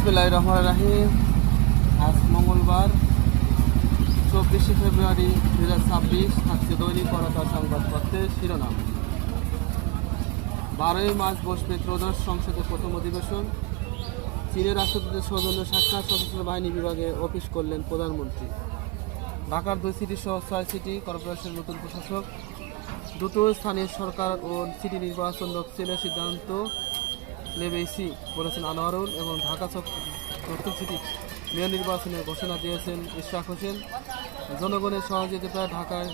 বিসমিল্লাহির রহমানির রহিম। আজ মঙ্গলবার 24শে ফেব্রুয়ারি 2026। থাকছে দৈনিক কলকাতা সংবাদপত্রের শিরোনাম। 12ই মার্চ বসবে ত্রয়োদশ সংসদের প্রথম অধিবেশন। চীনের রাষ্ট্রদূতের সৌজন্য সাক্ষাৎ, সশস্ত্র বাহিনী বিভাগে অফিস করলেন প্রধানমন্ত্রী। ঢাকার 2 সিটি সহ 6 সিটি কর্পোরেশনের নতুন প্রশাসক। দ্রুত স্থানীয় সরকার ও সিটি নির্বাচন দক্ষিণের সিদ্ধান্ত নেবেইছি বলেছেন আনোয়ারুল, এবং ঢাকা দক্ষিণ সিটি মেয়র নির্বাচনের ঘোষণা দিয়েছেন ইশরাক হোসেন। জনগণের সহযোগিতায় ঢাকায়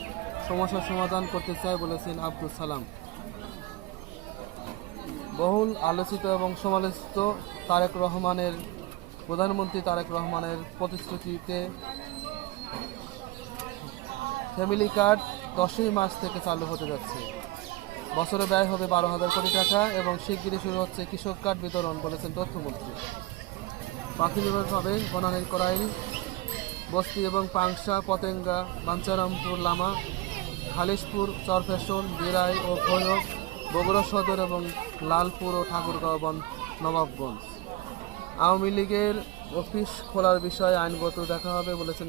সমস্যার সমাধান করতে চায় বলেছেন আব্দুল সালাম। বহুল আলোচিত এবং সমালোচিত প্রধানমন্ত্রী তারেক রহমানের প্রতিশ্রুতিতে ফ্যামিলি কার্ড 10ই মার্চ থেকে চালু হতে যাচ্ছে। বছরে ব্যয় হবে 12,000 কোটি টাকা এবং শিগগিরই শুরু হচ্ছে কৃষক কার্ড বিতরণ বলেছেন তথ্যমন্ত্রী। প্রাথমিকভাবে বনানীর করাইল বস্তি এবং পাংশা, পতেঙ্গা, বাঞ্ছারামপুর, লামা, খালিশপুর, চরফ্যাশন, দিরাই ও ভৈরব, বগুড়া সদর এবং লালপুর ও ঠাকুরগাঁও নবাবগঞ্জ। আওয়ামী লীগের অফিস খোলার বিষয়ে আইনগত দেখা হবে বলেছেন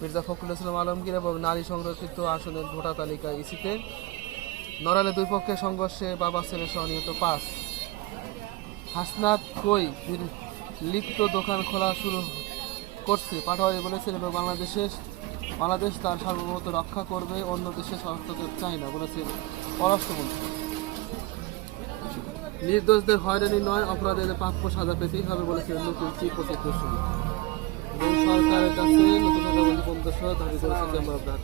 মির্জা ফখরুল ইসলাম আলমগীর, এবং নারী সংরক্ষিত আসনের ভোটার তালিকায় ইসিতে। নড়াইলে দুই পক্ষের সংঘর্ষে বাবা ছেলে সহ নিহত 5। হাসনাত কই লিপ্ত দোকান খোলা শুরু করছে পাটোয়ারি বলেছেন, এবং বাংলাদেশ তার সার্বভৌমত্ব রক্ষা করবে, অন্য দেশের হস্তক্ষেপ চায় না বলেছেন পররাষ্ট্রমন্ত্রী। নির্দোষদের হয়রানি নয়, অপরাধীদের প্রাপ্য সাজা পেতেই হবে বলেছেন নতুন চিফ প্রসিকিউশন। এবং সরকারের কাছে নতুন দাবি দাবি করেছেন চেম্বার অব